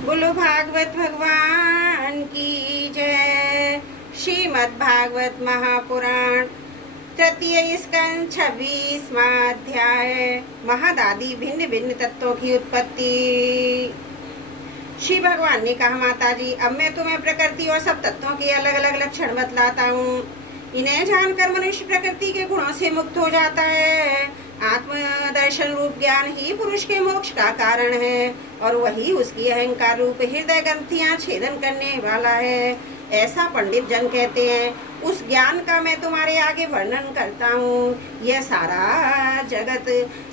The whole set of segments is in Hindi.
बोलो भागवत भगवान की जय। श्रीमद् भागवत महापुराण तृतीय स्कंद 26वां अध्याय। महदादि भिन्न भिन्न तत्वों की उत्पत्ति। श्री भगवान ने कहा, माता जी, अब मैं तुम्हें प्रकृति और सब तत्वों के अलग अलग लक्षण बतलाता हूँ। इन्हें जानकर मनुष्य प्रकृति के गुणों से मुक्त हो जाता है। आत्मदर्शन रूप ज्ञान ही पुरुष के मोक्ष का कारण है और वही उसकी अहंकार रूप हृदय ग्रंथियां छेदन करने वाला है, ऐसा पंडित जन कहते हैं। उस ज्ञान का मैं तुम्हारे आगे वर्णन करता हूँ। यह सारा जगत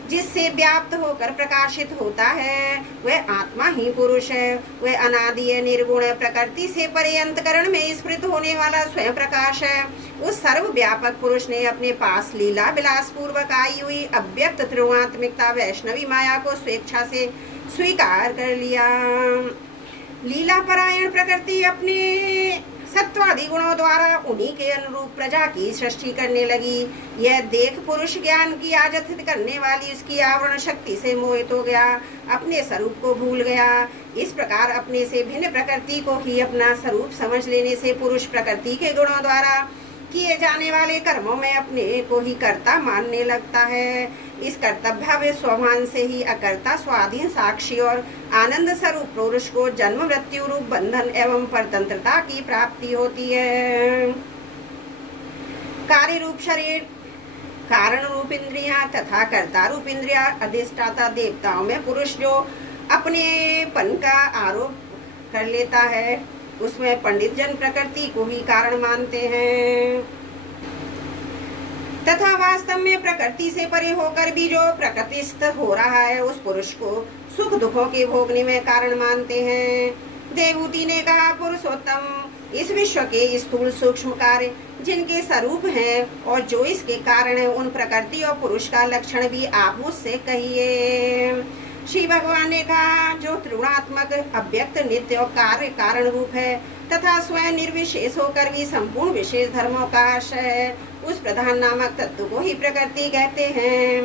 जिससे व्याप्त होकर प्रकाशित होता है वह आत्मा ही पुरुष है। वह अनादि निर्गुण प्रकृति से परे अंतकरण में स्फुरित होने वाला स्वयं प्रकाश है। उस सर्वव्यापक पुरुष ने अपने पास लीला विलास पूर्वक आई हुई अव्यक्त त्रिगुणात्मिकता वैष्णवी माया को स्वेच्छा से स्वीकार कर लिया। लीला परायण प्रकृति अपने सत्वादि गुणों द्वारा उन्हीं के अनुरूप प्रजा की सृष्टि करने लगी। यह देख पुरुष ज्ञान की आजत करने वाली उसकी आवरण शक्ति से मोहित हो गया, अपने स्वरूप को भूल गया। इस प्रकार अपने से भिन्न प्रकृति को ही अपना स्वरूप समझ लेने से पुरुष प्रकृति के गुणों द्वारा किए जाने वाले कर्मों में अपने को ही कर्ता मानने लगता है। इस कर्तव्य स्वभाव से ही अकर्ता स्वाधीन साक्षी और आनंद स्वरूप पुरुष को जन्म मृत्यु रूप बंधन एवं परतंत्रता की प्राप्ति होती है। कार्य रूप शरीर, कारण रूप इंद्रियां तथा कर्ता रूप इंद्रिया अधिष्ठाता देवताओं में पुरुष जो अपनेपन का आरोप कर लेता है उसमें पंडित जन प्रकृति को ही कारण मानते हैं तथा वास्तव में प्रकृति से परे होकर भी जो प्रकृतिस्थ हो रहा है उस पुरुष को सुख दुखों के भोगने में कारण मानते हैं। देवहूति ने कहा, पुरुषोत्तम, इस विश्व के स्थूल सूक्ष्म कार्य जिनके स्वरूप हैं और जो इसके कारण है उन प्रकृति और पुरुष का लक्षण भी आप मुझसे कहिए। श्री भगवान ने कहा, जो त्रिगुणात्मक अव्यक्त नित्य और कार्य कारण रूप है तथा स्वयं निर्विशेष होकर भी संपूर्ण विशेष धर्मों का आश्रय है, उस प्रधान नामक तत्व को ही प्रकृति कहते हैं।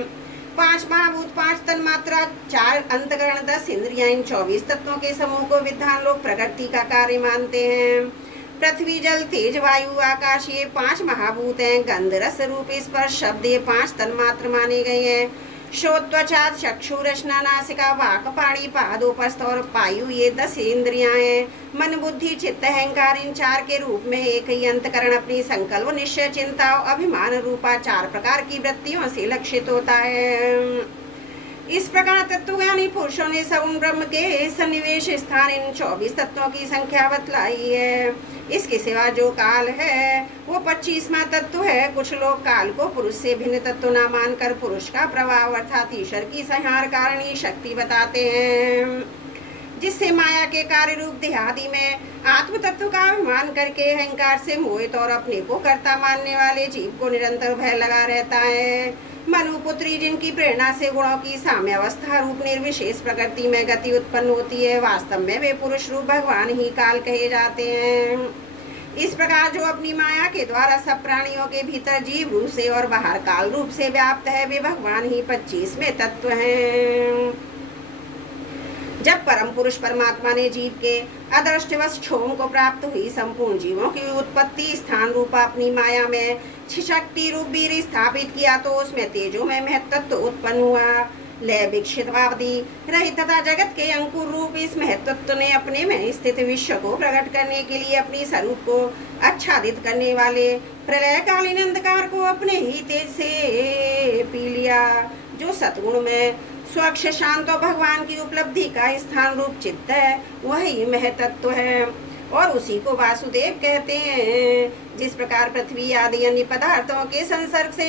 5 महाभूत, 5 तन्मात्रा, 4 अंतकरण, 10 इंद्रियां, इन 24 तत्वों के समूह को विद्वान लोग प्रकृति का कार्य मानते हैं। पृथ्वी, जल, तेज, वायु, आकाश, ये 5 महाभूत हैं। गंध, रस, रूप, स्पर्श, शब्द, ये 5 तन्मात्र माने गए हैं। श्रोत, त्वचा, चक्षु, रसना, नासिका, वाक, पाणी, पाद, उपस्थ और पायु, ये 10 इंद्रियां हैं। मन, बुद्धि, चित्त, अहंकार, इन 4 के रूप में एक ही अंतकरण अपनी संकल्प, निश्चय, चिंता और अभिमान रूपा 4 प्रकार की वृत्तियों से लक्षित होता है। इस प्रकार तत्वज्ञानी पुरुषों ने सगुण ब्रह्म के सन्निवेश स्थान इन 24 तत्वों की संख्या बतलाई है। इसके सिवा जो काल है वो 25वां तत्व है। कुछ लोग काल को पुरुष से भिन्न तत्व न मानकर पुरुष का प्रभाव अर्थात ईश्वर की संहार कारणीय शक्ति बताते हैं, जिससे माया के कार्य रूप देहादि में आत्म तत्व का अभिमान करके अहंकार से मोहित और अपने को कर्ता मानने वाले जीव को निरंतर भय लगा रहता है। मनुपुत्री, जिनकी प्रेरणा से गुणों की साम्यावस्था रूप निर्विशेष प्रकृति में गति उत्पन्न होती है, वास्तव में वे पुरुष रूप भगवान ही काल कहे जाते हैं। इस प्रकार जो अपनी माया के द्वारा सब प्राणियों के भीतर जीव रूप से और बाहर काल रूप से व्याप्त है, वे भगवान ही 25वें तत्व हैं। जब परम पुरुष परमात्मा ने जीव के अदृष्टवश क्षोभ को प्राप्त हुई संपूर्ण जीवों की उत्पत्ति स्थान रूपा अपनी माया में शक्ति रूप वीर स्थापित किया तो उसमें तेजो में महत्त्व उत्पन्न हुआ। लय विक्षितवादी रहित तथा जगत के अंकुर रूप इस महत्त्व ने अपने में स्थित विश्व को प्रकट करने के लिए अपनी स्वरूप को आच्छादित करने वाले प्रलयकालीन अंधकार को अपने ही तेज से पी लिया। जो सतगुण में स्वच्छ शांत और भगवान की उपलब्धि का स्थान रूप चित्त है वही महतत्व है और उसी को वासुदेव कहते हैं। जिस प्रकार पृथ्वी आदि अन्य पदार्थों के संसर्ग से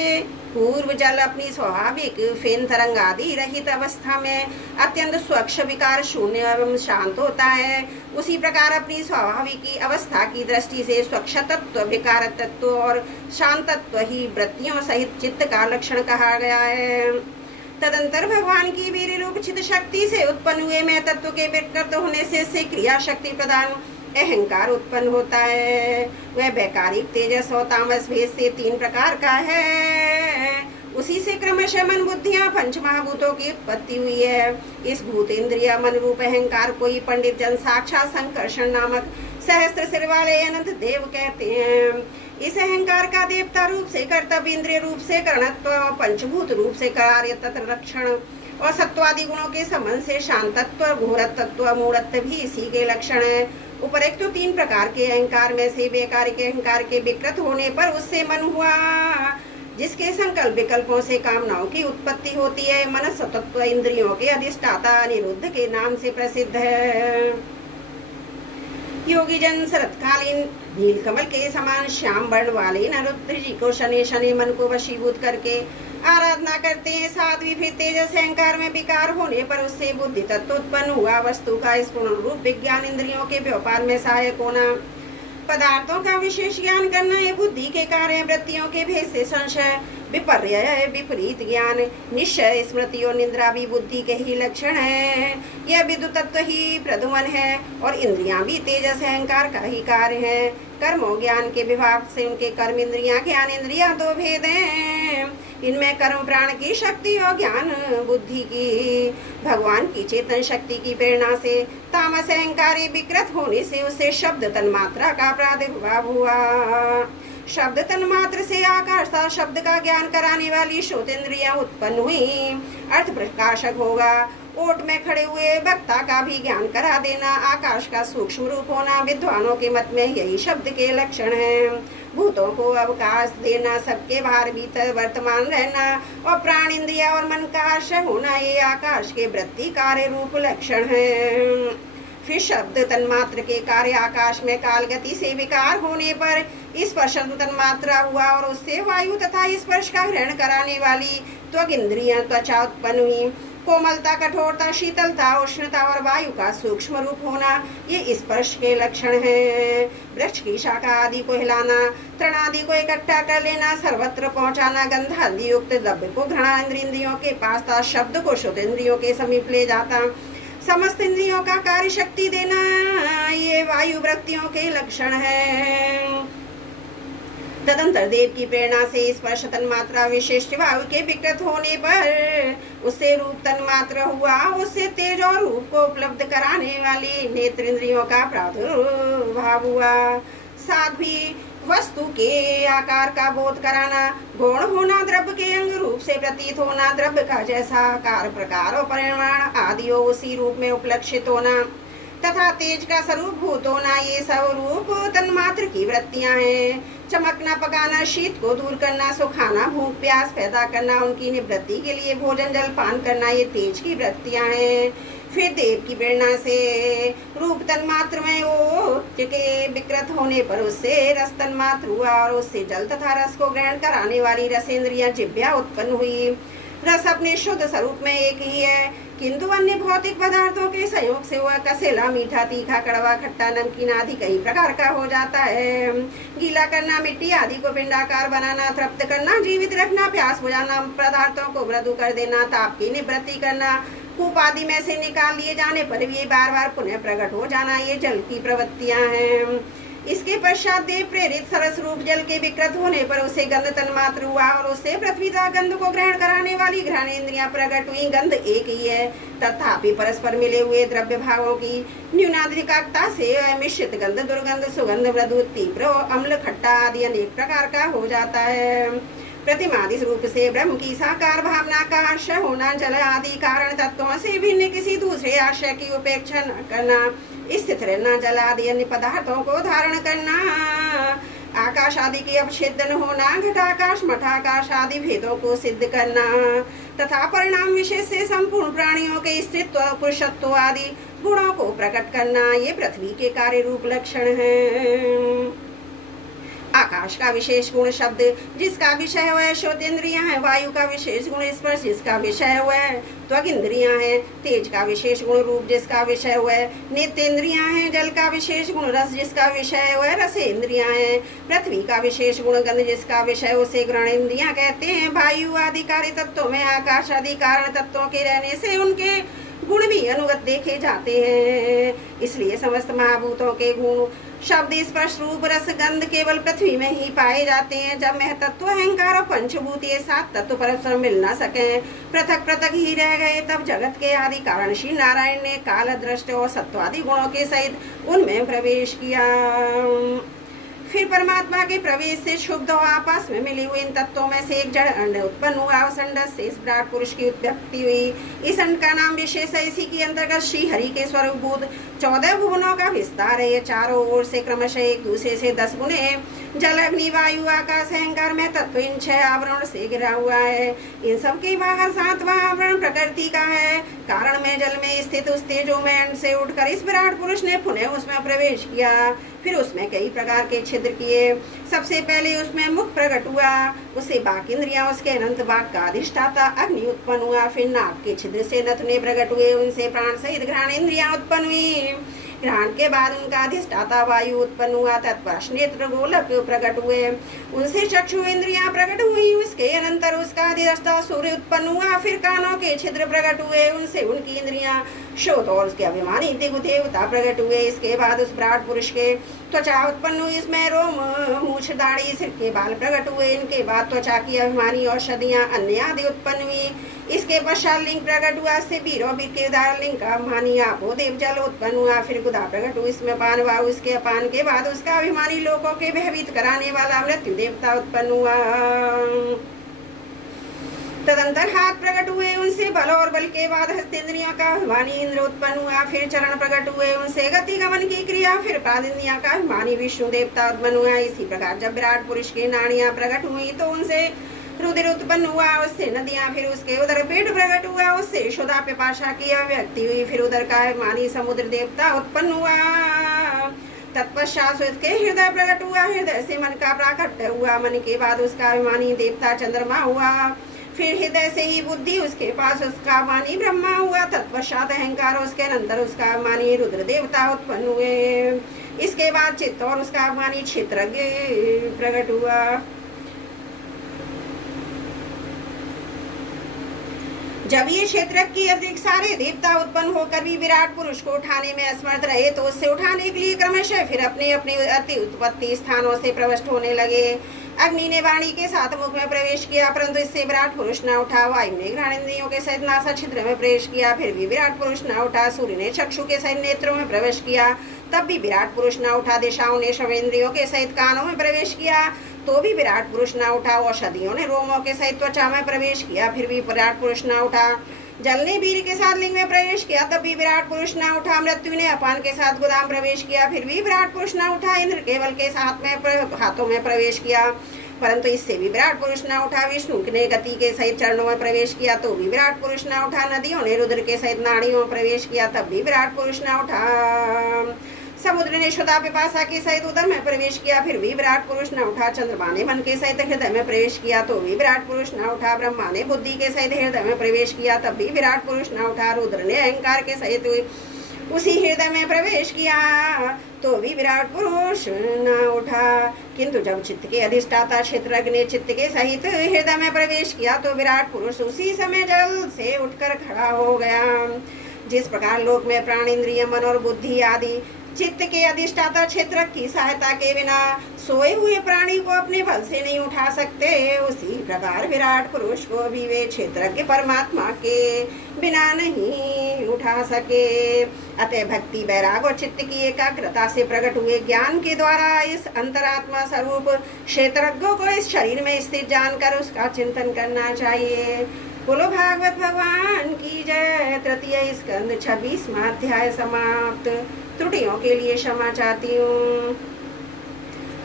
पूर्व जल अपनी स्वाभाविक फेन तरंग आदि रहित अवस्था में अत्यंत स्वच्छ विकार शून्य एवं शांत होता है, उसी प्रकार अपनी स्वाभाविक अवस्था की दृष्टि से स्वच्छ तत्व, विकार तत्व और शांत तत्व ही वृत्तियों सहित चित्त का लक्षण कहा गया है। तदंतर भगवान की वीर रूप चित शक्ति से उत्पन्न हुए मैं तत्व के विकृत होने से क्रिया शक्ति प्रदान अहंकार उत्पन्न होता है। वह वैकारिक तेजस और तामस भेद से 3 प्रकार का है। उसी से क्रमशः मन बुद्धियां पंच महाभूतों की उत्पत्ति हुई है। इस भूत इंद्रिय मन रूप अहंकार को ही पंडित जन साक्षात संकर्षण नामक सहस्त्र सिर वाले अनंत देव कहते हैं। इस अहंकार का देवता रूप से कर्तव्य, इंद्रिय रूप से करणत्व, पंचभूत रूप से कार्य तत्र रक्षण और सत्वादि गुणों के संबंध से शांतत्व, घोरतत्व, मूढ़त्व भी इसी के लक्षण है। उपरोक्त तो 3 प्रकार के अहंकार में से वैकारिक अहंकार के विकृत होने पर उससे मन हुआ, जिसके संकल्प विकल्पों से कामनाओं की उत्पत्ति होती है। मन सतत्व इंद्रियों के अधिष्ठाता अनिरुद्ध के नाम से प्रसिद्ध है। योगी जन शरतकालीन नीलकमल के समान श्याम वर्ण वाले नरुद्र जी को शनि शनि मन को वशीभूत करके आराधना करते हैं। साध्वी फिर तेजस अहंकार में विकार होने पर उससे बुद्धि तत्व उत्पन्न हुआ। वस्तु का स्पूर्ण रूप विज्ञान, इंद्रियों के व्यापार में सहायक होना, पदार्थों का विशेष ज्ञान करना, ये बुद्धि के कार्य, वृत्तियों के भेद से संशय, विपर्य, विपरीत ज्ञान, निश्चय, स्मृति और निद्रा भी बुद्धि के ही लक्षण है। यह विद्युत तत्व ही प्रधुमन है और इंद्रियां भी तेजस अहंकार का ही कार्य है। कर्मों ज्ञान के विभाग से उनके कर्म इंद्रियां, ज्ञान इंद्रियां 2 भेद हैं। इनमें कर्म प्राण की शक्ति और ज्ञान बुद्धि की भगवान की चेतन शक्ति की प्रेरणा से तामस अहंकारी विकृत होने से उससे शब्द तन्मात्रा का प्रादुर्भाव हुआ। शब्द तन्मात्र से आकाश था, शब्द का ज्ञान कराने वाली श्रोतेंद्रियां उत्पन्न हुई। अर्थ प्रकाशक होगा, ओट में खड़े हुए वक्ता का भी ज्ञान करा देना, आकाश का सूक्ष्म रूप होना, विद्वानों के मत में यही शब्द के लक्षण हैं। भूतों को अवकाश देना, सबके बाहर भीतर वर्तमान रहना और प्राण इंद्रिया और मन का आश्रय होना, ये आकाश के वृत्ति कार्य रूप लक्षण हैं। फिर शब्द तन्मात्र के कार्य आकाश में काल गति से विकार होने पर स्पर्श तन्मात्रा हुआ और उससे वायु तथा स्पर्श का ग्रहण कराने वाली त्वग इंद्रियां त्वचा उत्पन्न हुई। कोमलता, कठोरता, शीतलता, उष्णता और वायु का सूक्ष्म रूप होना, ये स्पर्श के लक्षण हैं। वृक्ष की शाखा आदि को हिलाना, तृण आदि को इकट्ठा कर लेना, सर्वत्र पहुंचाना, गंध आदि युक्त द्रव्य को घृणा इंद्रियों के पास था, शब्द को शुद्ध इंद्रियों के समीप ले जाता, समस्त इंद्रियों का कार्य शक्ति देना, ये वायु वृत्तियों के लक्षण हैं। तदंतर देव की प्रेरणा से स्पर्श तन्मात्रा विशिष्ट वायु के विकृत होने पर उससे रूप तन्मात्र हुआ। उससे तेज और रूप को उपलब्ध कराने वाली नेत्र इंद्रियों का प्रादुर्भाव हुआ। साध्वी वस्तु के आकार का बोध कराना, गौण होना, द्रव्य के अंग रूप से प्रतीत होना, द्रव्य का जैसा आकार, प्रकार और परिमाण आदि हो उसी रूप में उपलक्षित होना तथा तेज का स्वरूप भूत होना, ये सब रूप तन्मात्र की वृत्तियां हैं। चमकना, पकाना, शीत को दूर करना, सुखाना, भूख प्यास पैदा करना, उनकी निवृत्ति के लिए भोजन जल पान करना, ये तेज की वृत्तियां हैं। फिर देव की प्रेरणा से रूप तन्मात्र में ओज के विकृत होने पर उससे रस तन्मात्र हुआ और उससे जल तथा रस को ग्रहण कराने वाली रसेंद्रियां जिह्वा उत्पन्न हुई। रस अपने शुद्ध स्वरूप में एक ही है, किंतु अन्य भौतिक पदार्थों के संयोग से वह कसेला, मीठा, तीखा, कड़वा, खट्टा, नमकीन आदि कई प्रकार का हो जाता है। गीला करना, मिट्टी आदि को पिंडाकार बनाना, तृप्त करना, जीवित रखना, प्यास बुझाना, पदार्थों को मृदु कर देना, ताप की निवृत्ति करना, कूप आदि में से निकाल लिए जाने पर भी बार बार पुनः प्रकट हो जाना, ये जल की प्रवृत्तियां हैं। इसके पश्चात देव प्रेरित सरस रूप जल के विकृत होने पर उसे गंध तन्मात्र हुआ और उससे पृथ्वी तथा गंध को ग्रहण कराने वाली घ्राण इंद्रियां प्रकट हुई। गंध एक ही है, तथापि परस्पर मिले हुए द्रव्य भावों की न्यूनाधिकता से मिश्रित गंध, दुर्गंध, सुगंध, मृदु, तीव्र, अम्ल, खट्टा आदि अनेक प्रकार का हो जाता है। प्रतिमादि रूप से ब्रह्म की साकार भावना का आश्रय होना, जल आदि कारण तत्वों से भिन्न किसी दूसरे आश्रय की उपेक्षा न करना, स्थित रहना, जल आदि अन्य पदार्थों को धारण करना, आकाश आदि के अवच्छेदन होना, घटाकाश, मठाकाश आदि भेदों को सिद्ध करना तथा परिणाम विशेष से संपूर्ण प्राणियों के स्थित्व, पुरुषत्व आदि गुणों को प्रकट करना, ये पृथ्वी के कार्य रूप लक्षण हैं। आकाश का विशेष गुण शब्द, जिसका विषय वह श्रोतेंद्रियां हैं। वायु का विशेष गुण स्पर्श, जिसका विषय वह त्वग इंद्रियां हैं। तेज का विशेष गुण रूप, जिसका विषय वह नेत्रेंद्रियां हैं। जल का विशेष गुण रस, जिसका विषय वह रसेंद्रियां हैं। पृथ्वी का विशेष गुण गंध, जिसका विषय उसे घ्राणेंद्रियां कहते हैं। वायु आदि कार्य तत्वों में आकाश आदि कारण तत्वों के रहने से उनके गुण भी अनुगत देखे जाते हैं। इसलिए समस्त महाभूतों के गुण शब्द स्पर्श रूप रस गंध केवल पृथ्वी में ही पाए जाते हैं। जब मैं तत्व अहंकार और पंचभूत ये सात तत्व परस्पर मिल न सके, पृथक पृथक ही रह गए, तब जगत के आदि कारण श्री नारायण ने काल दृष्टि और सत्वादि गुणों के सहित उनमें प्रवेश किया। फिर परमात्मा के प्रवेश से शुद्ध और आपस में मिले हुए इन तत्वों में से एक जड़ अंड उत्पन्न हुआ। उस अंड से इस विराट पुरुष की उत्पत्ति हुई। इस अंड का नाम विशेष है। इसी के अंतर्गत श्री हरि के स्वरूप भूत 14 भुवनों का विस्तार है। ये चारों ओर से क्रमशः एक दूसरे से 10 गुने जल अग्नि वायु आकाश अहंकार में तत्व इन 6 आवरण से घिरा हुआ है। इन सब के बाहर 7वां आवरण प्रकृति का है। कारण में जल में स्थित उस तेजो में अंड से उठकर इस विराट पुरुष ने पुनः उसमें प्रवेश किया। फिर उसमें कई प्रकार के छिद्र किए। सबसे पहले उसमें मुख प्रकट हुआ, उससे बाक इंद्रियां, उसके अनंत बाक का अधिष्ठाता अग्नि उत्पन्न हुआ। फिर नाक के छिद्र से नथुने प्रकट हुए, उनसे प्राण सहित घ्राण इंद्रियां उत्पन्न हुई। घ्राण के बाद उनका अधिष्ठाता वायु उत्पन्न हुआ। तत्पश्चात नेत्र गोलक प्रकट हुए, उनसे चक्षु इंद्रियां प्रकट हुई। उसके अनंतर उसका अधिष्ठाता सूर्य उत्पन्न हुआ। फिर कानों के छिद्र प्रकट हुए, उनसे उनकी इंद्रियां श्रोत और उसके अभिमानी दिव्य देवता प्रकट हुए। इसके बाद उस विराट पुरुष के त्वचा उत्पन्न हुई, इसमें रोम मूछ दाढ़ी सिर के बाल प्रकट हुए। इनके बाद त्वचा की अभिमानी औषधियां अन्य आदि उत्पन्न हुई। इसके पश्चात लिंग प्रकट हुआ, इससे वीर और वीर के उदाहरण लिंग का अभिमानी आपो देव जल उत्पन्न हुआ। फिर गुदा प्रकट हुआ, इसमें पान हुआ। उसके अपान के बाद उसका अभिमानी लोगों के भयभीत कराने वाला मृत्यु देवता उत्पन्न हुआ। तदंतर हाथ प्रकट हुए, उनसे बल और बल के बाद हस्तेंद्रियों का अभिमानी इंद्र उत्पन्न हुआ। फिर चरण प्रकट हुए, उनसे गति गमन की क्रिया। फिर पादिंद्रियों का अभिमानी विष्णु देवता उत्पन्न हुआ। इसी प्रकार जब विराट पुरुष की नाड़ियां प्रकट हुई तो उनसे रुधिर उत्पन्न हुआ, उससे नदियां। फिर उसके उधर पेट प्रकट हुआ, उससे क्षुधा पिपाशा की अभिव्यक्ति हुई। फिर उधर का अभिमानी समुद्र देवता उत्पन्न हुआ। तत्पश्चात उसके हृदय प्रकट हुआ, हृदय से मन का प्राकट्य हुआ। मन के बाद उसका अभिमानी देवता चंद्रमा हुआ। फिर हृदय से ही बुद्धि, उसके पास उसका अभिमानी ब्रह्मा हुआ। तत्पश्चात अहंकार, उसके अनंतर उसका अभिमानी रुद्र देवता उत्पन्न हुए। इसके बाद चित्त और उसका अभिमानी क्षेत्रज्ञ प्रकट हुआ। जब ये क्षेत्र की अधिक सारे देवता उत्पन्न होकर भी विराट पुरुष को उठाने में असमर्थ रहे तो उससे उठाने के लिए क्रमशः फिर अपने अपने अति उत्पत्ति स्थानों से प्रविष्ट होने लगे। अग्नि ने वाणी के साथ मुख में प्रवेश किया, परंतु इससे विराट पुरुष न उठा। वायु ने घ्राणेन्द्रियों के सहित नासा छिद्र में प्रवेश किया, फिर भी विराट पुरुष न उठा। सूर्य ने चक्षु के सहित नेत्रों में प्रवेश किया, तब भी विराट पुरुष न उठा। दिशाओं ने श्रवणेन्द्रियों के सहित कानों में प्रवेश किया, तो भी विराट पुरुष न उठा। औषधियों ने रोमों के सहित त्वचा में प्रवेश किया, फिर भी विराट पुरुष न उठा। जल ने वीर के साथ लिंग में प्रवेश किया, तब भी विराट पुरुष न उठा। मृत्यु ने अपान के साथ गोदाम प्रवेश किया, फिर भी विराट पुरुष न उठा। इंद्र केवल के साथ में हाथों में प्रवेश किया, परंतु इससे भी विराट पुरुष न उठा। विष्णु ने गति के सहित चरणों में प्रवेश किया, तो भी विराट पुरुष न उठा। नदियों ने रुद्र के सहित नाड़ियों में प्रवेश किया, तब भी विराट पुरुष न उठा। समुद्र ने क्षुधा पिपासा के सहित उदर में प्रवेश किया, फिर भी विराट पुरुष न उठा। चंद्रमा ने मन के सहित हृदय में प्रवेश किया, तो भी विराट पुरुष न उठा। ब्रह्मा ने बुद्धि के सहित हृदय में प्रवेश किया, तब भी विराट पुरुष न उठा। रुद्र ने अहंकार के सहित उसी हृदय में प्रवेश किया, तो भी विराट पुरुष न उठा। किंतु जब चित्त के अधिष्ठाता क्षेत्रज्ञ ने चित्त के सहित हृदय में प्रवेश किया, तो विराट पुरुष उसी समय जल से उठकर खड़ा हो गया। जिस प्रकार लोक में प्राण इंद्रिय मन और बुद्धि आदि चित्त के अधिष्ठाता क्षेत्र की सहायता के बिना सोए हुए प्राणी को अपने बल से नहीं उठा सकते, उसी प्रकार विराट पुरुष को भी वे क्षेत्रज्ञ परमात्मा के बिना नहीं उठा सके। अतः भक्ति वैराग और चित्त की एकाग्रता से प्रकट हुए ज्ञान के द्वारा इस अंतरात्मा स्वरूप क्षेत्रज्ञों को इस शरीर में स्थित जानकर उसका चिंतन करना चाहिए। बोलो भागवत भगवान की जय। तृतीय स्कंद 26वां अध्याय समाप्त। त्रुटियों के लिए क्षमा चाहती हूँ।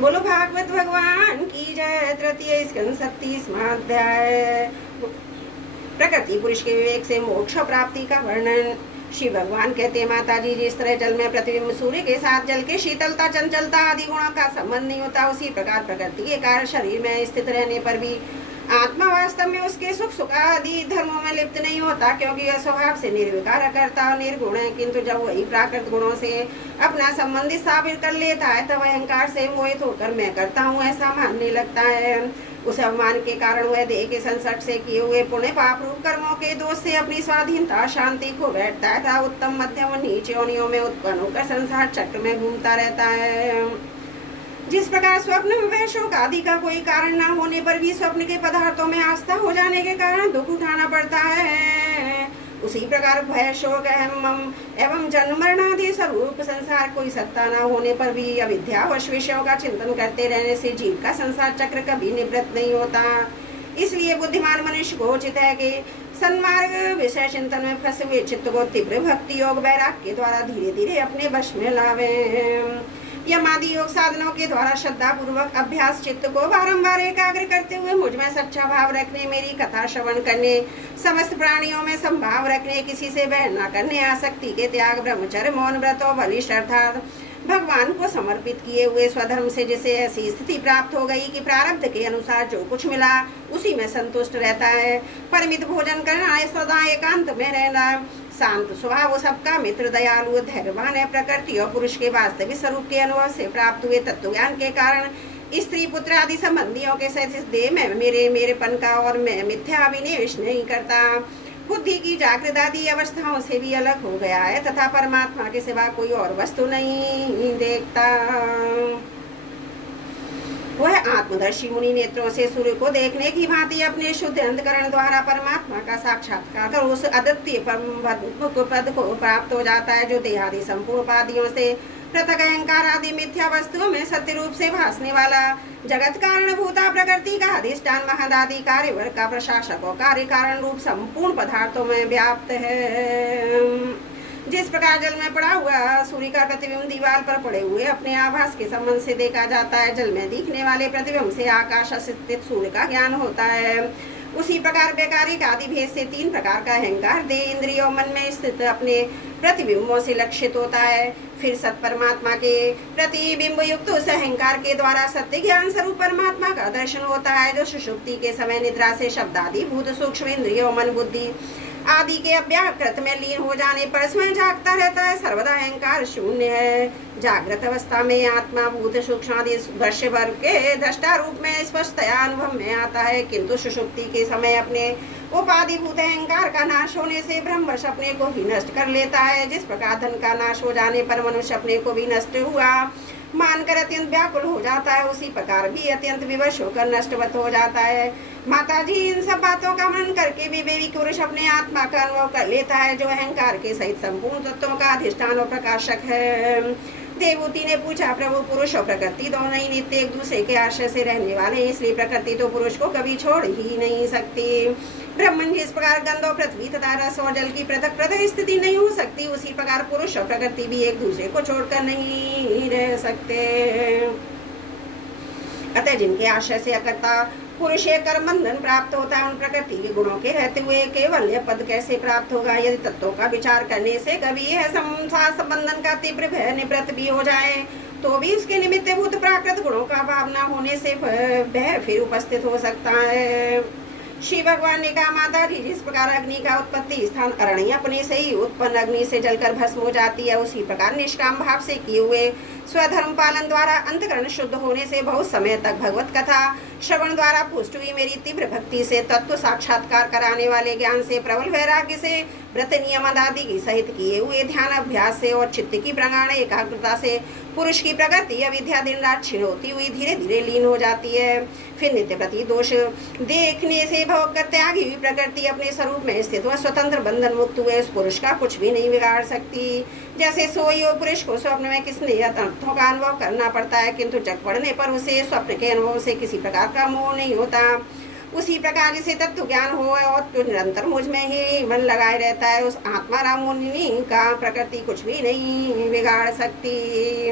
बोलो भागवत भगवान की जय। तृतीय स्कंद 37वां अध्याय। प्रकृति पुरुष के विवेक से मोक्ष प्राप्ति का वर्णन। श्री भगवान कहते हैं, माता जी जिस तरह जल में प्रतिबिंब सूर्य के साथ जल के शीतलता चंचलता आदि गुणों का संबंध नहीं होता, उसी प्रकार प्रकृति के कारण शरीर में स्थित रहने पर भी आत्मा वास्तव में उसके सुख सुख आदि धर्मों में लिप्त नहीं होता, क्योंकि वह स्वभाव से निर्विकार करता और निर्गुण है। किंतु जब वही प्राकृत गुणों से अपना संबंधित साबित कर लेता है, तब अहंकार से मोहित होकर मैं करता हूँ ऐसा मानने लगता है। उस अवमान के कारण वह देह के संसर्ग से किए हुए पुण्य पाप रूप कर्मों के दोष से अपनी स्वाधीनता शांति खो बैठता है तथा उत्तम मध्यम और नीच योनियों में उत्पन्न होकर संसार चक्र में घूमता रहता है। जिस प्रकार स्वप्न में वह शोक आदि का कोई कारण न होने पर भी स्वप्न के पदार्थों में आस्था हो जाने के कारण दुख उठाना पड़ता है, उसी प्रकार भय शोक एवं जन्म मरण आदि स्वरूप संसार कोई सत्ता न होने पर भी अविद्यावश विषयों का चिंतन करते रहने से जीव का संसार चक्र कभी निवृत्त नहीं होता। इसलिए बुद्धिमान मनुष्य को उचित है कि सन्मार्ग विषय चिंतन में फंसे हुए चित्त को तीव्र भक्ति योग वैराग्य के द्वारा धीरे धीरे अपने वश में लावे। यमादि योग साधनों के द्वारा श्रद्धा पूर्वक अभ्यास चित्त को बारंबार एकाग्र करते हुए मुझ में सच्चा भाव रखने, मेरी कथा श्रवण करने, समस्त प्राणियों में संभाव रखने, किसी से वह न करने, आसक्ति के त्याग, ब्रह्मचर्य, मौन व्रत और बलिष्ठ अर्थात भगवान को समर्पित किए हुए स्वधर्म से जिसे ऐसी स्थिति प्राप्त हो गई कि प्रारब्ध के अनुसार जो कुछ मिला उसी में संतुष्ट रहता है, परिमित भोजन करना, सदा एकांत में रहना, शांत स्वभाव, सबका मित्र, दयालु, धैर्यवान है, प्रकृति और पुरुष के वास्तविक स्वरूप के अनुभव से प्राप्त हुए तत्व ज्ञान के कारण स्त्री पुत्र आदि संबंधियों के सहित इस देह में मेरेपन का और मैं मिथ्या अभिनिवेश नहीं करता, बुद्धि की जागृत आदि अवस्थाओं से भी अलग हो गया है तथा परमात्मा के सिवा कोई और वस्तु नहीं देखता। वह आत्मदर्शी मुनि नेत्रों से सूर्य को देखने की भांति अपने शुद्ध अंतकरण द्वारा परमात्मा का साक्षात्कार कर उस अद्वितीय पद को प्राप्त हो जाता है जो देहादि संपूर्ण उपाधियों से पृथक अहंकार आदि मिथ्या वस्तुओं में सत्य रूप से भासने वाला, जगत कारण भूता प्रकृति का अधिष्ठान, महदादि कार्य वर्ग का प्रशासक और कार्य कारण रूप संपूर्ण पदार्थों में व्याप्त है। जिस प्रकार जल में पड़ा हुआ सूर्य का प्रतिबिंब दीवार पर पड़े हुए अपने आभास के संबंध से देखा जाता है, जल में दिखने वाले प्रतिबिंब से आकाश स्थित सूर्य का ज्ञान होता है, उसी प्रकार वैकारिक आदि भेद से तीन प्रकार का अहंकार देह, इंद्रिय और मन में स्थित अपने प्रतिबिंबों से लक्षित होता है। फिर सत परमात्मा के प्रतिबिंब युक्त उस अहंकार के द्वारा सत्य ज्ञान स्वरूप परमात्मा का दर्शन होता है, जो सुषुप्ति के समय निद्रा से शब्द आदि भूत सूक्ष्म इंद्रियों, मन, बुद्धि आदि के अव्याकृत में लीन हो जाने पर स्वयं जागता रहता है, सर्वदा अहंकार शून्य है। जागृत अवस्था में आत्मा भूत सूक्ष्म आदि दृश्य वर्ग के दृष्टा रूप में स्पष्टतया अनुभव में आता है, किंतु सुषुप्ति के समय अपने उपाधिभूत अहंकार का नाश होने से ब्रह्मवश अपने को भी नष्ट कर लेता है। जिस प्रकार धन का नाश हो जाने पर मनुष्य अपने को भी नष्ट हुआ मानकर अत्यंत व्याकुल हो जाता है, उसी प्रकार भी अत्यंत विवश होकर नष्टवत हो जाता है। माताजी इन सब बातों का मनन करके विवेकी पुरुष अपने आत्मा का अनुभव कर लेता है, जो अहंकार के सहित संपूर्ण तत्वों का अधिष्ठान और प्रकाशक है। देवहूति ने पूछा, प्रभु पुरुष और प्रकृति दोनों ही नित्य एक दूसरे के आश्रय से रहने वाले हैं, इसलिए प्रकृति तो पुरुष को कभी छोड़ ही नहीं सकती। ब्रह्मन जिस प्रकार गंध और पृथ्वी तथा रस और जल की पृथक पृथक स्थिति नहीं हो सकती, उसी प्रकार पुरुष और प्रकृति भी एक दूसरे को छोड़कर नहीं रह सकते। अतः जिनके आश्रय से अकर्ता पुरुष कर्म बंधन प्राप्त होता है, उन प्रकृति के गुणों के रहते हुए केवल यह पद कैसे प्राप्त होगा? यदि तत्वों का विचार करने से कभी यह संसार संबंधन का तीव्र भय निवृत्त भी हो जाए, तो भी उसके निमित्त भूत प्राकृत गुणों का भाव न होने से भय फिर उपस्थित हो सकता है। श्री भगवान ने कहा, माता जी, जिस प्रकार अग्नि का उत्पत्ति स्थान अरण्य अपने से ही उत्पन्न अग्नि से जलकर भस्म हो जाती है, उसी प्रकार निष्काम भाव से किए हुए स्वधर्म पालन द्वारा अंतकरण शुद्ध होने से बहुत समय तक भगवत कथा श्रवण द्वारा पुष्ट हुई मेरी तीव्र भक्ति से तत्व साक्षात्कार कराने वाले ज्ञान से प्रबल वैराग्य से व्रत नियम आदि की सहित किए हुए ध्यान अभ्यास से और चित्त की प्रगाढ़ एकाग्रता से पुरुष की प्रगति अविद्या दिन रात क्षीण होती हुई धीरे धीरे लीन हो जाती है। फिर नित्य प्रति दोष देखने से भोग कर त्यागी हुई प्रकृति अपने स्वरूप में स्थित व स्वतंत्र बंधन मुक्त हुए उस पुरुष का कुछ भी नहीं बिगाड़ सकती। जैसे सोए हुए पुरुष को स्वप्न में किसने अर्थों का अनुभव करना पड़ता है, किंतु जग पड़ने पर उसे स्वप्न के अनुभव से किसी प्रकार का मोह नहीं होता, उसी प्रकार जिसे तत्व ज्ञान हो और जो निरंतर मुझ में ही मन लगाए रहता है, उस आत्मा राम मुनि का प्रकृति कुछ भी नहीं बिगाड़ सकती।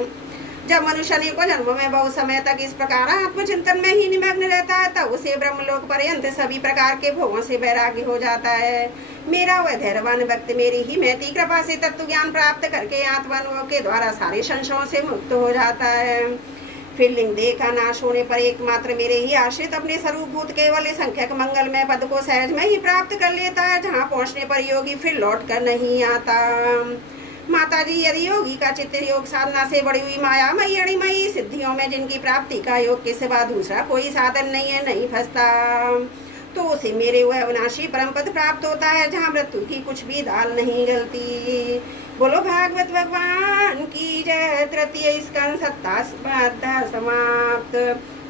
जब मनुष्य अनेकों जन्मों में बहुत समय तक इस प्रकार आत्मचिंतन में ही निमग्न रहता है, तब उसे ब्रह्मलोक पर्यंत सभी प्रकार के भोगों से वैराग्य हो जाता है। मेरा वह धैर्यवान भक्त मेरी ही महती कृपा से तत्व ज्ञान प्राप्त करके आत्मानुभव के द्वारा सारे संशयों से मुक्त हो जाता है। फिर लिंग देह का नाश होने पर एकमात्र मेरे ही आश्रित अपने स्वरूपभूत केवल संख्यक मंगलमय पद को सहज में ही प्राप्त कर लेता है, जहाँ पहुँचने पर योगी फिर लौट कर नहीं आता। माता जी, यदि योगी का चित्त योग साधना से बड़ी हुई माया मई अणिमयी सिद्धियों में जिनकी प्राप्ति का योग के सिवा दूसरा कोई साधन नहीं है, नहीं फंसता, तो उसे मेरे वह अविनाशी परम पद प्राप्त होता है जहाँ मृत्यु की कुछ भी दाल नहीं गलती। बोलो भागवत भगवान की जय। तृतीय स्कंद 27वां अध्याय समाप्त।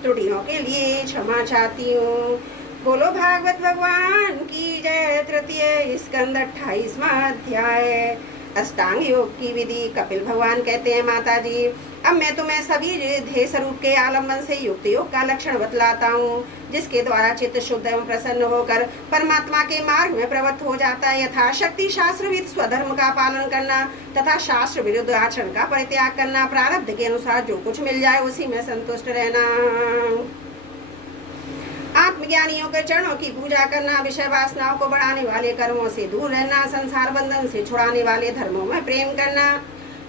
त्रुटियों के लिए क्षमा चाहती हूँ। बोलो भागवत भगवान की जय। तृतीय स्कंद 28वां अध्याय अष्टांग योग की विधि। कपिल भगवान कहते हैं, माता जी, अब मैं तुम्हें सभी ध्येय स्वरूप के आलम्बन से युक्त योग का लक्षण बतलाता हूँ, जिसके द्वारा चित्त शुद्ध एवं प्रसन्न होकर परमात्मा के मार्ग में प्रवृत्त हो जाता है। यथाशक्ति शास्त्रविद स्वधर्म का पालन करना तथा शास्त्र विरुद्ध आचरण का परित्याग करना, प्रारब्ध के अनुसार जो कुछ मिल जाए उसी में संतुष्ट रहना, आत्मज्ञानियों के चरणों की पूजा करना, विषय वासनाओं को बढ़ाने वाले कर्मों से दूर रहना, संसार बंधन से छुड़ाने वाले धर्मों में प्रेम करना,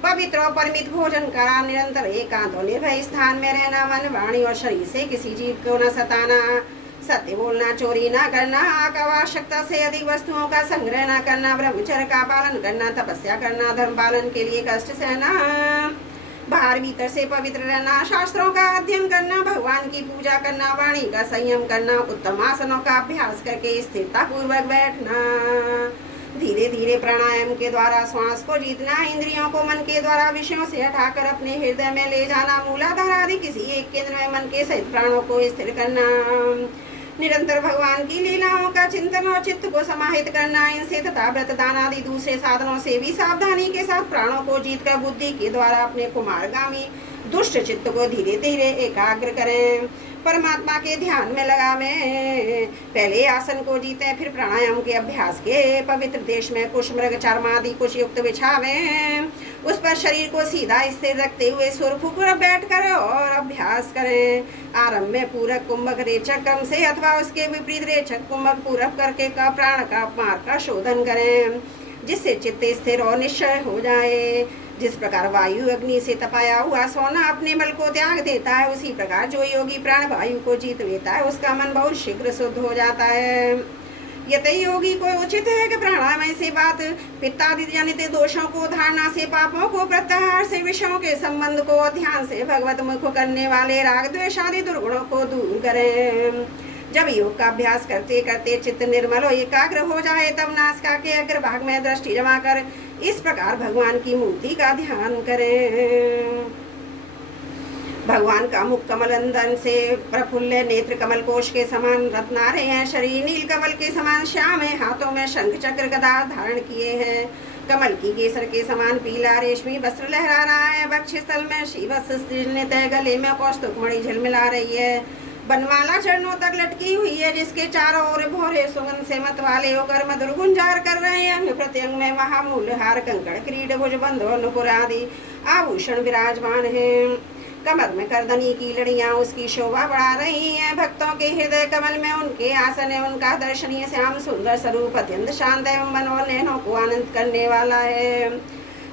पवित्र और परिमित भोजन करा, निरंतर एकांत और निर्भय स्थान में रहना, मन वाणी और शरीर से किसी जीव को न सताना, सत्य बोलना, चोरी न करना, आवश्यकता से अधिक वस्तुओं का संग्रह न करना, ब्रह्मचर्य का पालन करना, तपस्या करना, धर्म पालन के लिए कष्ट सहना, बाहर भीतर से पवित्र रहना, शास्त्रों का अध्ययन करना, भगवान की पूजा करना, वाणी का संयम करना, उत्तम आसनों का अभ्यास करके स्थिरता पूर्वक बैठना, धीरे धीरे प्राणायाम के द्वारा श्वास को जीतना, इंद्रियों को मन के द्वारा विषयों से हटाकर अपने हृदय में ले जाना, मूलाधार आदि किसी एक केंद्र में मन के सहित प्राणों को स्थिर करना, निरंतर भगवान की लीलाओं का चिंतन और चित्त को समाहित करना, इनसे तथा व्रत दान आदि दूसरे साधनों से भी सावधानी के साथ प्राणों को जीतकर बुद्धि के द्वारा अपने कुमारगामी दुष्ट चित्त को धीरे धीरे एकाग्र करें, परमात्मा के ध्यान में लगावें। पहले आसन को जीते, फिर प्राणायाम के अभ्यास के पवित्र देश में कुश मृग चर्म आदि कुछ युक्त बिछावें, उस पर शरीर को सीधा स्थिर रखते हुए सुरखुर बैठ कर और अभ्यास करें। आरंभ में पूरक कुंभक रेचक क्रम से अथवा उसके विपरीत रेचक कुंभक पूरक करके का प्राण का मार्ग का शोधन करें, जिससे चित्त स्थिर और निश्चय हो जाए। जिस प्रकार वायु अग्नि से तपाया हुआ सोना अपने बल को त्याग देता है, उसी प्रकार जो योगी प्राण वायु को जीत लेता है उसका मन बहुत शीघ्र शुद्ध हो जाता है। यत योगी को उचित है कि प्राणायाम से बात पित्तादि जनित दोषों को, धारणा से पापों को, प्रत्याहार से विषयों के संबंध को, ध्यान से भगवत मुख करने वाले राग द्वेष आदि दुर्गुणों को दूर करें। जब योग का अभ्यास करते करते चित्त निर्मल और एकाग्र हो जाए, तब नासिका के अग्रभाग में दृष्टि जमा कर इस प्रकार भगवान की मूर्ति का ध्यान करें। भगवान का मुख कमल अंदर से प्रफुल्ल, नेत्र कमल कोश के समान रत्नारे हैं, शरीर नील कमल के समान श्याम है, हाथों में शंख चक्र गदा धारण किए हैं, कमल की केसर के समान पीला रेशमी वस्त्र लहरा रहा है, वक्षस्थल में शिवस्त्रित है, गले में कौस्तुभ मणि झिलमिला रही है, बनमाला चरणों तक लटकी हुई है, जिसके चारों ओर भोरे सुगंध से मत वाले होकर मधुर गुंजार कर रहे हैं। अंग प्रत्यंग में महामूल्य हार, कंकड़, क्रीड, भुजबंध और नुपुर आदि आभूषण विराजमान हैं। कमर में करदनी की लड़ियां उसकी शोभा बढ़ा रही हैं। भक्तों के हृदय कमल में उनके आसन है, उनका दर्शनीय श्याम सुंदर स्वरूप अत्यंत शांत एवं मन और नैनों को आनंद करने वाला है।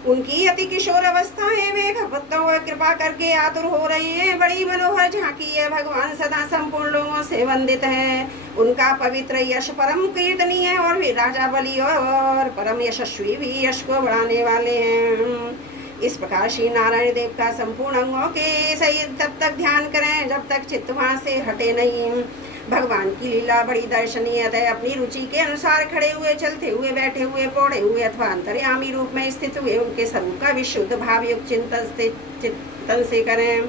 उनकी अति किशोर अवस्था है, वे भक्तों को कृपा करके आतुर हो रही है। बड़ी मनोहर झांकी है, भगवान सदा संपूर्ण लोगों से वंदित है। उनका पवित्र यश परम कीर्तनीय है और वे राजा बलि और परम यशस्वी भी यश को बढ़ाने वाले हैं। इस प्रकार श्री नारायण देव का संपूर्ण अंगों के सहित तब तक ध्यान करें जब तक चित्त वहां से हटे नहीं। भगवान की लीला बड़ी दर्शनीय है। अपनी रुचि के अनुसार खड़े हुए, चलते हुए, बैठे हुए, पौड़े हुए अथवा अंतर्यामी रूप में स्थित हुए उनके स्वरूप का विशुद्ध भाव युक्त चिंतन से करें।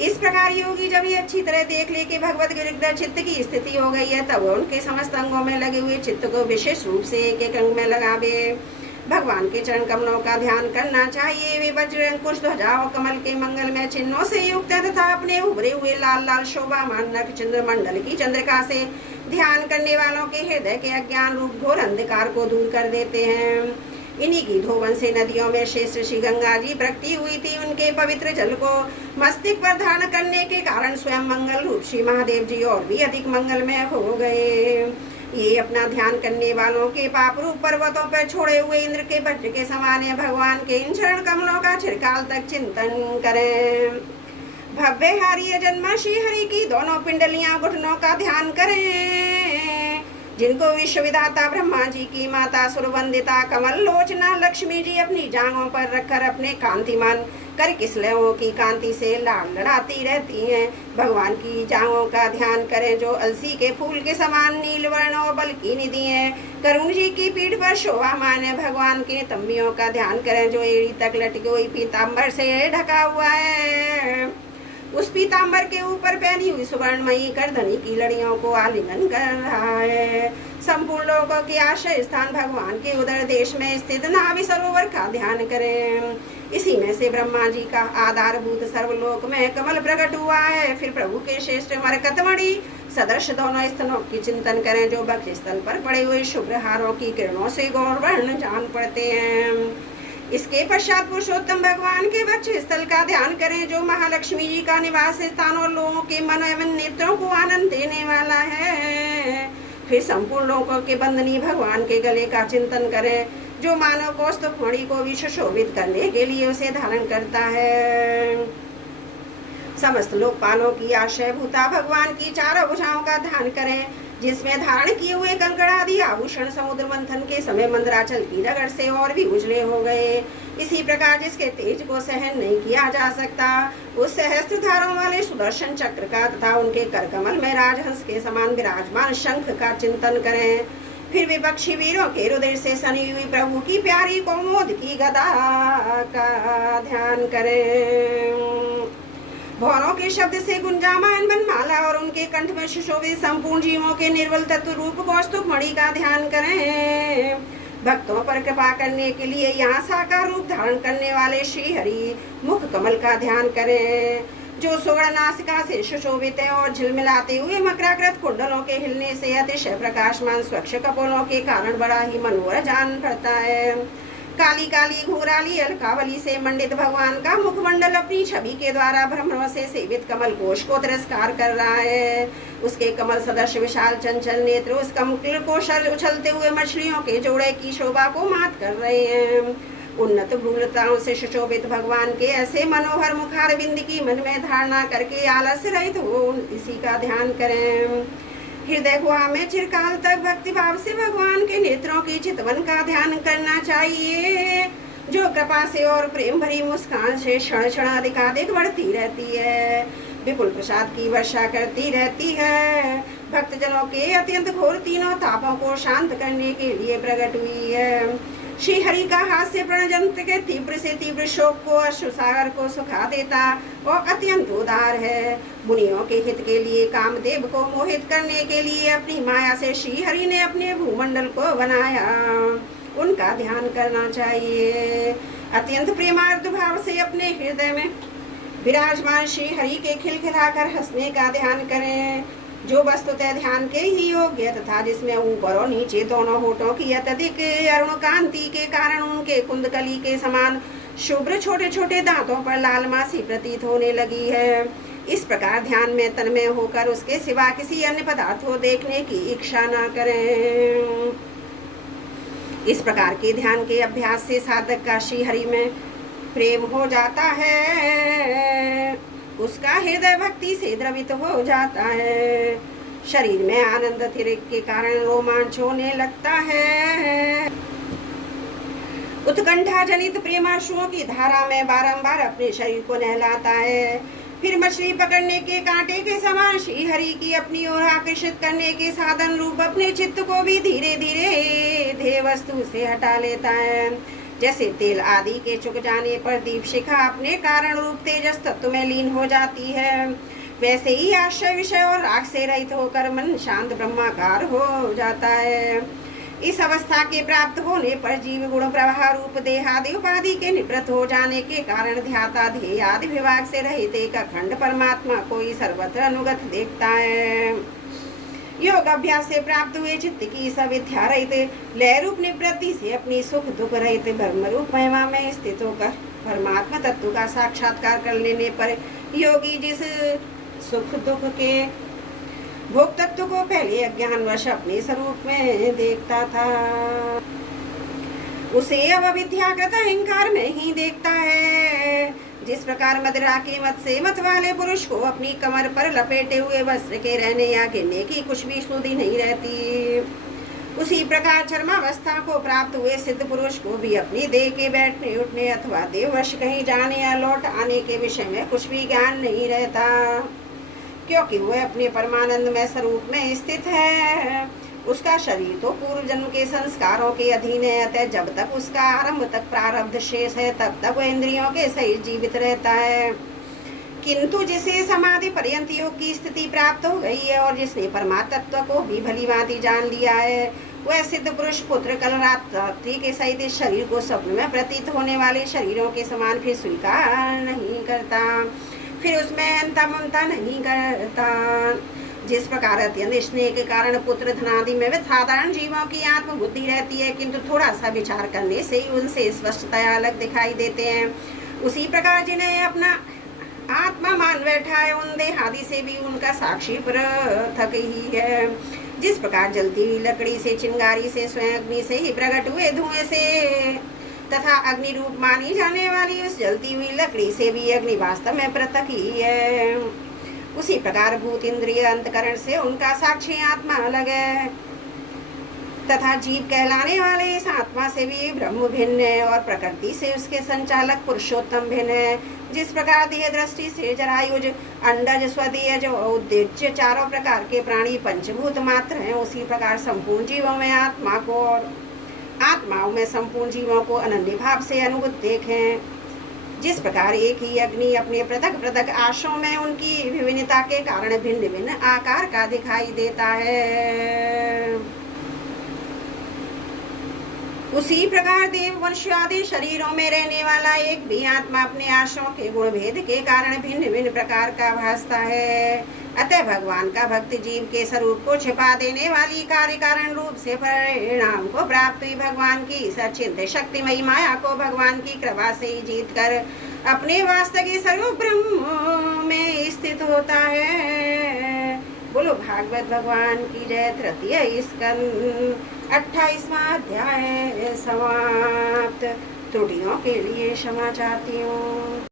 इस प्रकार योगी जब ये अच्छी तरह देख ले कि भगवत गिरिग्र चित्त की स्थिति हो गई है, तब उनके समस्त अंगों में लगे हुए चित्त को विशेष रूप से एक एक अंग में लगावे। भगवान के चरण कमलों का ध्यान करना चाहिए। वे वज्र अंकुश ध्वजा और कमल के मंगल में चिन्हों से युक्त है तथा अपने उभरे हुए लाल लाल शोभामान नख चंद्र मंडल की चंद्रिका से ध्यान करने वालों के हृदय के अज्ञान रूप घोर अंधकार को दूर कर देते हैं। इन्हीं की धोवन से नदियों में शेष ऋषि गंगा जी प्रकटी हुई थी। उनके पवित्र जल को मस्तिष्क पर धारण करने के कारण स्वयं मंगल रूप श्री महादेव जी और भी अधिक मंगलमय हो गए। ये अपना ध्यान करने वालों के पाप रूप पर्वतों पर छोड़े हुए इंद्र के वज्र के समान है। भगवान के इन चरण कमलों का चिरकाल तक चिंतन करें। भव्य हारी जन्मा श्री हरि की दोनों पिंडलियां घुटनों का ध्यान करें। जिनको विश्वविधाता ब्रह्मा जी की माता सुरवंदिता कमल लोचना लक्ष्मी जी अपनी जांघों पर रखकर अपने कांतिमान कर किसलयों की कांति से लाड़ लड़ाती रहती हैं। भगवान की जांघों का ध्यान करें जो अलसी के फूल के समान नील वर्ण और बल की निधि है। करुण जी की पीठ पर शोभामान है। भगवान के तम्बियों का ध्यान करें जो एड़ी तक लटकी हुई पीताम्बर से ढका हुआ है। उस पीताम्बर के ऊपर पहनी हुई सुवर्णमयी करधनी की लड़ियों को आलिंगन कर रहा है। संपूर्ण लोगों के आश्रय स्थान भगवान के उदर देश में स्थित नाभि सरोवर का ध्यान करें। इसी में से ब्रह्मा जी का आधारभूत सर्वलोक में कमल प्रकट हुआ है। फिर प्रभु के श्रेष्ठ मरकतमणि सदृश दोनों स्तनों की चिंतन करें जो वक्ष स्थल पर पड़े हुए शुभ्र हारों की किरणों से गौर वर्ण जान पड़ते हैं। इसके पश्चात पुरुषोत्तम भगवान के वक्ष स्थल का ध्यान करें जो महालक्ष्मी जी का निवास स्थान और लोगों के मन एवं नेत्रों को आनंद देने वाला है। फिर संपूर्ण लोगों के बंदनी भगवान के गले का चिंतन करें जो मानव कौस्तुभ मणि को भी सुशोभित करने के लिए उसे धारण करता है। समस्त लोकपालों की आश्रय भूता भगवान की चारों भुजाओं का ध्यान करें जिसमें धारण किए हुए कंकड़ आदि आभूषण समुद्र मंथन के समय मंदराचल की रगड़ से और भी उजले हो गए। इसी प्रकार जिसके तेज को सहन नहीं किया जा सकता उस सहस्त्र धारों वाले सुदर्शन चक्र का तथा उनके करकमल में राजहंस के समान विराजमान शंख का चिंतन करें। फिर विपक्षी वीरों के हृदय से सनी हुई प्रभु की प्यारी कौमोद की गदा का ध्यान करें। भौरों के शब्द से गुंजामान बनमाला और उनके कंठ में सुशोभित संपूर्ण जीवों के निर्बल तत्व रूप कौस्तुभ मणि का ध्यान करें। भक्तों पर कृपा करने के लिए यहाँ साकार रूप धारण करने वाले श्री हरि मुख कमल का ध्यान करें जो सुवर्ण नासिका से सुशोभित है और झिलमिलाते हुए मकराकृत कुंडलों के हिलने से अतिशय प्रकाशमान स्वच्छ कपोलों के कारण बड़ा ही मनोहर जान पड़ता है। काली काली घुंघराली अलकावली से मंडित भगवान का मुखमंडल अपनी छवि के द्वारा भ्रमरों से सेवित कमल कोश को तिरस्कार कर रहा है। उसके कमल सदृश विशाल चंचल नेत्र उस कमल को उछलते हुए मछलियों के जोड़े की शोभा को मात कर रहे हैं। उन्नत भ्रूलताओं से सुशोभित भगवान के ऐसे मनोहर मुखार बिंद की मन में धारणा करके आलस्य रहित हो इसी का ध्यान करें। हृदय गुहा में चिरकाल तक भक्ति भाव से भगवान के नेत्रों की चितवन का ध्यान करना चाहिए जो कृपा से और प्रेम भरी मुस्कान से क्षण क्षण अधिकाधिक बढ़ती रहती है। विपुल प्रसाद की वर्षा करती रहती है। भक्तजनों के अत्यंत घोर तीनों तापों को शांत करने के लिए प्रकट हुई है। श्री हरि का हास्य प्रणजंत्र के तीव्र से तीव्र शोक को अश्रुसागर को सुखा देता और अत्यंत उदार है। मुनियों के हित के लिए कामदेव को मोहित करने के लिए अपनी माया से श्री हरि ने अपने भूमंडल को बनाया उनका ध्यान करना चाहिए। अत्यंत प्रेमार्थ भाव से अपने हृदय में विराजमान श्री हरि के खिलखिलाकर हंसने का ध्यान करें जो वस्तुतः ध्यान के ही योग्य तथा जिसमें ऊपर और नीचे दोनों होठों की अत्यधिक अरुण कांति के कारण उनके कुंदकली के समान शुभ्र छोटे छोटे दांतों पर लाल मासी प्रतीत होने लगी है। इस प्रकार ध्यान में तन्मय होकर उसके सिवा किसी अन्य पदार्थ को देखने की इच्छा न करें। इस प्रकार के ध्यान के अभ्यास से साधक का श्री हरि में प्रेम हो जाता है। उसका हृदय भक्ति से द्रवित हो जाता है। शरीर में आनंद अतिरिक्त के कारण रोमांच होने लगता है। उत्कंठा जनित प्रेमाशुओं की धारा में बारंबार अपने शरीर को नहलाता है। फिर मछली पकड़ने के कांटे के समान श्री हरि की अपनी ओर आकर्षित करने के साधन रूप अपने चित्त को भी धीरे धीरे ध्येय वस्तु से हटा लेता है। जैसे तेल आदि के चुक जाने पर दीप शिखा अपने कारण रूप तेजस तत्व में लीन हो जाती है वैसे ही आश्रय विषय और राग से रहित होकर मन शांत ब्रह्माकार हो जाता है। इस अवस्था के प्राप्त होने पर जीव गुण प्रवाह रूप देहादि उपाधि के निवृत्त हो जाने के कारण ध्याता ध्येय आदि विभाग से रहित एक अखंड परमात्मा को ही सर्वत्र अनुगत देखता है। योग अभ्यास से प्राप्त हुए चित्त की सविद्या रहित लय रूप निवृत्ति से अपनी सुख दुख रहित ब्रह्म रूप महिमा में स्थित होकर परमात्मा तत्व का साक्षात्कार कर लेने पर योगी जिस सुख दुख के भोग तत्व को पहले अज्ञानवश अपने स्वरूप में देखता था उसे अब अविद्याकृत अहंकार में ही देखता है। जिस प्रकार मदिरा के मत से मत वाले पुरुष को अपनी कमर पर लपेटे हुए वस्त्र के रहने या गिरने की कुछ भी सुधि नहीं रहती उसी प्रकार चरमावस्था को प्राप्त हुए सिद्ध पुरुष को भी अपनी देह के बैठने उठने अथवा देववश कहीं जाने या लौट आने के विषय में कुछ भी ज्ञान नहीं रहता, क्योंकि वह अपने परमानंद में स्वरूप में स्थित है। उसका शरीर तो पूर्व जन्म के संस्कारों के अधीन है, अतः जब तक उसका आरंभ तक प्रारब्ध शेष है तब तक वह इंद्रियों के सहित जीवित रहता है। किंतु जिसे समाधि पर्यंत योग की स्थिति प्राप्त हो गई है और जिसने परमात्मा तत्व को भी भली भांति जान लिया है, वह सिद्ध पुरुष पुत्र कल रात्रि के सहित इस शरीर को स्वप्न में प्रतीत होने वाले शरीरों के समान फिर स्वीकार नहीं करता, फिर उसमें अंता ममता नहीं करता। जिस प्रकार अत्यंत स्नेह के कारण पुत्र धनादि में वे साधारण जीवों की आत्मबुद्धि रहती है, किंतु थोड़ा सा विचार करने से ही उनसे स्पष्टतया अलग दिखाई देते हैं, उसी प्रकार जिन्हें अपना आत्मा मान बैठा है उन देहादि से भी उनका साक्षी पृथक ही है। जिस प्रकार जलती हुई लकड़ी से, चिंगारी से, स्वयं अग्नि से ही प्रकट हुए धुएं से तथा अग्नि रूप मानी जाने वाली उस जलती हुई लकड़ी से भी अग्नि वास्तव में पृथक ही है, उसी प्रकार भूत इंद्रिय अंतकरण से उनका साक्षी आत्मा अलग है तथा जीव कहलाने वाले इस आत्मा से भी ब्रह्म भिन्न है और प्रकृति से उसके संचालक पुरुषोत्तम भिन्न है। जिस प्रकार देह दृष्टि से जरायुज, अंडज, स्वदेयज और उद्देश्य चारों प्रकार के प्राणी पंचभूत मात्र हैं, उसी प्रकार संपूर्ण जीवों में आत्मा को और आत्माओं में संपूर्ण जीवों को अनन्य भाव से अनुभूत देखें। जिस प्रकार एक ही अग्नि अपने पृथक पृथक आशों में उनकी विभिन्नता के कारण भिन्न भिन्न आकार का दिखाई देता है, उसी प्रकार देव वंश आदि शरीरों में रहने वाला एक भी आत्मा अपने आशयों के गुण भेद के कारण भिन्न भिन्न प्रकार का भासता है। अतः भगवान का भक्त जीव के स्वरूप को छिपा देने वाली कार्य कारण रूप से परिणाम को प्राप्त हुई भगवान की सचिंत शक्तिमयी माया को भगवान की कृपा से ही जीत कर अपने वास्तविक स्वरूप ब्रह्म में स्थित होता है। बोलो भागवत भगवान की जय। तृतीय स्कंद 28वां अध्याय समाप्त। त्रुटियों के लिए क्षमा चाहती हूँ।